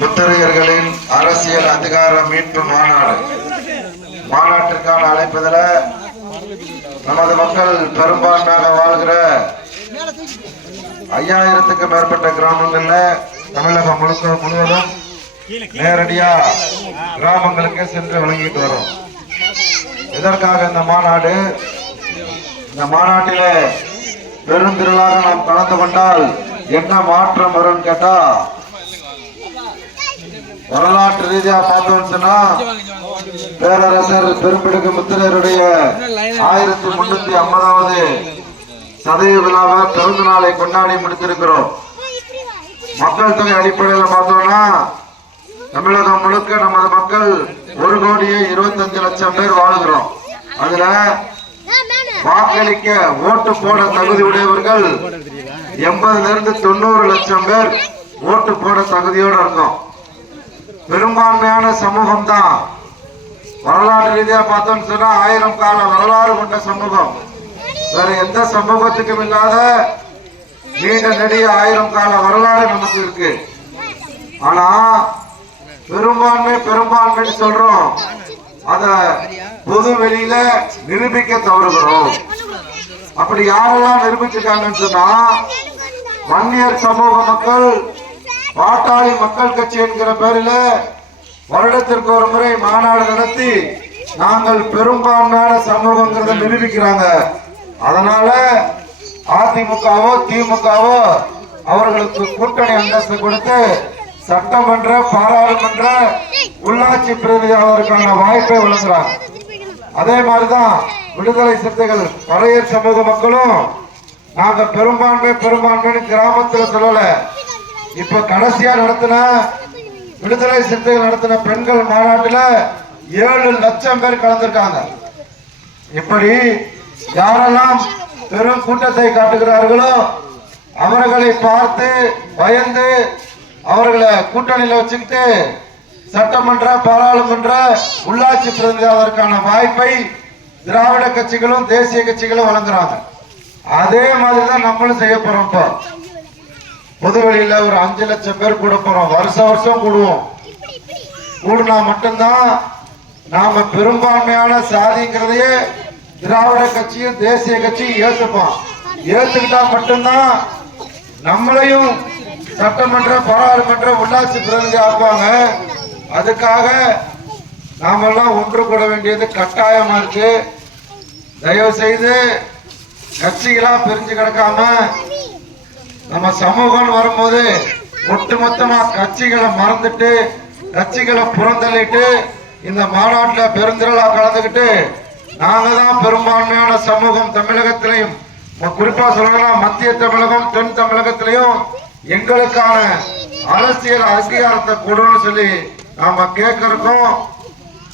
புத்தரையர்களின் அரசியல் அதிகார மீட்பு மாநாடு. மாநாட்டிற்கான அழைப்பதில் நமது மக்கள் பெரும்பான்மையாக வாழ்கிற 5000க்கும் மேற்பட்ட கிராமங்கள்ல தமிழகம் முழுவதும் நேரடியா கிராமங்களுக்கு சென்று வழங்கிட்டு வரும். இதற்காக இந்த மாநாடு, இந்த மாநாட்டில பெருந்திரளாக நாம் கலந்து கொண்டால் என்ன மாற்றம் வரும் கேட்டா, வரலாற்று ரீதியா பார்த்தோம்னு சொன்னா பேரரசர் பெரும்பிடுகு முத்திரையருடைய 1350வது சதய விழாவை பிறந்த நாளை கொண்டாடி முடித்திருக்கிறோம். மக்கள் தொகை அடிப்படையில் பார்த்தோம்னா தமிழகம் முழுக்க நமது மக்கள் 1,25,00,000 பேர் வாழுகிறோம். அதுல வாக்களிக்க ஓட்டு போட தகுதி உடையவர்கள் 80 to 90 லட்சம் பேர் ஓட்டு போட தகுதியோடு இருக்கும். பெரும்பான்மையான சமூகம் தான். வரலாற்று ரீதியா பார்த்தோம்னு சொன்னா 1000 கால வரலாறு கொண்ட சமூகம். வேற எந்த சமூகத்துக்கும் இல்லாத நீண்ட நெடிய 1000 கால வரலாறு நமக்கு இருக்கு. ஆனா பெரும்பான்மை சொல்றோம், அத பொது வெளியில நிரூபிக்க தவறுகிறோம். அப்படி யாரெல்லாம் நிரூபிச்சிருக்காங்கன்னு சொன்னா, வன்னியர் சமூக மக்கள் பாட்டாளி மக்கள் கட்சி என்கிற பேரில வருடத்திற்கு ஒரு முறை மாநாடு நடத்தி நாங்கள் பெரும்பான்மையான சமூகங்கிறத நிரூபிக்கிறாங்க. அதனால அதிமுகவோ திமுகவோ அவர்களுக்கு கூட்டணி அந்தஸ்து கொடுத்து சட்டமன்ற, பாராளுமன்ற, உள்ளாட்சி பிரதிநிதியாளருக்கான வாய்ப்பை வழங்குறாங்க. அதே மாதிரிதான் விடுதலை சிறுத்தைகள் பழையர் சமூக மக்களும் நாங்க பெரும்பான்மை கிராமத்துல சொல்லல. இப்ப கடைசியா நடத்தின விடுதலை சிறுத்தைகள் நடத்தின பெண்கள் மாநாட்டில் 7 லட்சம் பேர் கலந்திருக்காங்க. இப்படி யாரெல்லாம் பெரும் கூட்டத்தை காட்டுகிறார்களோ அவர்களை பார்த்து பயந்து அவர்களை கூட்டணியில வச்சுக்கிட்டு சட்டமன்ற, பாராளுமன்ற, உள்ளாட்சி பிரதிநிதியாளருக்கான வாய்ப்பை திராவிட கட்சிகளும் தேசிய கட்சிகளும் வழங்குறாங்க. அதே மாதிரிதான் நம்மளும் செய்ய போறோம். இப்போ பொதுவெளியில ஒரு 5 லட்சம் பேர் கூட போறோம். வருஷம் கூடுவோம். கூடுனா மட்டும்தான் நாம பெரும்பான்மையான சாதிங்கிறதையே திராவிட கட்சியும் தேசிய கட்சியும் ஏத்துப்போம். ஏத்துக்கிட்டா மட்டும்தான் நம்மளையும் சட்டமன்ற, பாராளுமன்ற, உள்ளாட்சி பிரதிநிதி ஆக்குவாங்க. அதுக்காக நாமெல்லாம் ஒன்று கூட வேண்டியது கட்டாயமா இருக்கு. தயவு செய்து கட்சிகளா பிரிஞ்சு கிடக்காம நம்ம சமூகம் வரும்போது ஒட்டுமொத்தமா கட்சிகளை மறந்துட்டு, கட்சிகளை புறந்தள்ளிட்டு இந்த மாநாட்டில் பெருந்திரளா கலந்துக்கிட்டு நாங்க தான் பெரும்பான்மையான சமூகம் தமிழகத்திலையும், குறிப்பா சொல்லலாம் மத்திய தமிழகம், தென் தமிழகத்திலையும் எங்களுக்கான அரசியல் அங்கீகாரத்தை கொடுன்னு சொல்லி நாம கேட்கிறோம்.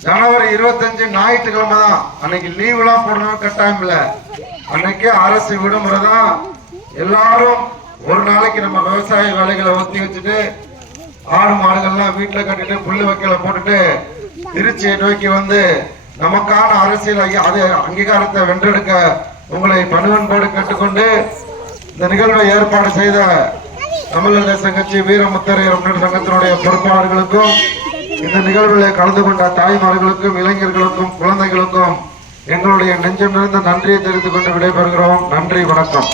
ஜனவரி 25 ஞாயிற்றுக்கிழமை தான். அன்னைக்கு லீவ்லாம் போடணும்னு கட்டாயம் இல்லை. அன்னைக்கு அரசு விடுமுறை தான். எல்லாரும் ஒரு நாளைக்கு நம்ம விவசாய வேலைகளை ஒத்தி வச்சுட்டு ஆடு மாடுகள்லாம் வீட்டில் கட்டிட்டு புல்லு வைக்கல போட்டுட்டு திருச்சியை நோக்கி வந்து நமக்கான அரசியல் அங்கீகாரத்தை வென்றெடுக்க உங்களை பணிவன்போடு கேட்டுக்கொண்டு இந்த நிகழ்வை ஏற்பாடு செய்த தமிழர் தேச கட்சி வீரமுத்தரையர் முன்னேற்ற சங்கத்தினுடைய பொறுப்பாளர்களுக்கும், இந்த நிகழ்வில் கலந்து கொண்ட தாய்மார்களுக்கும், இளைஞர்களுக்கும், குழந்தைகளுக்கும் எங்களுடைய நெஞ்சம் நிறைந்த நன்றியை தெரிவித்துக் கொண்டு விடைபெறுகிறோம். நன்றி, வணக்கம்.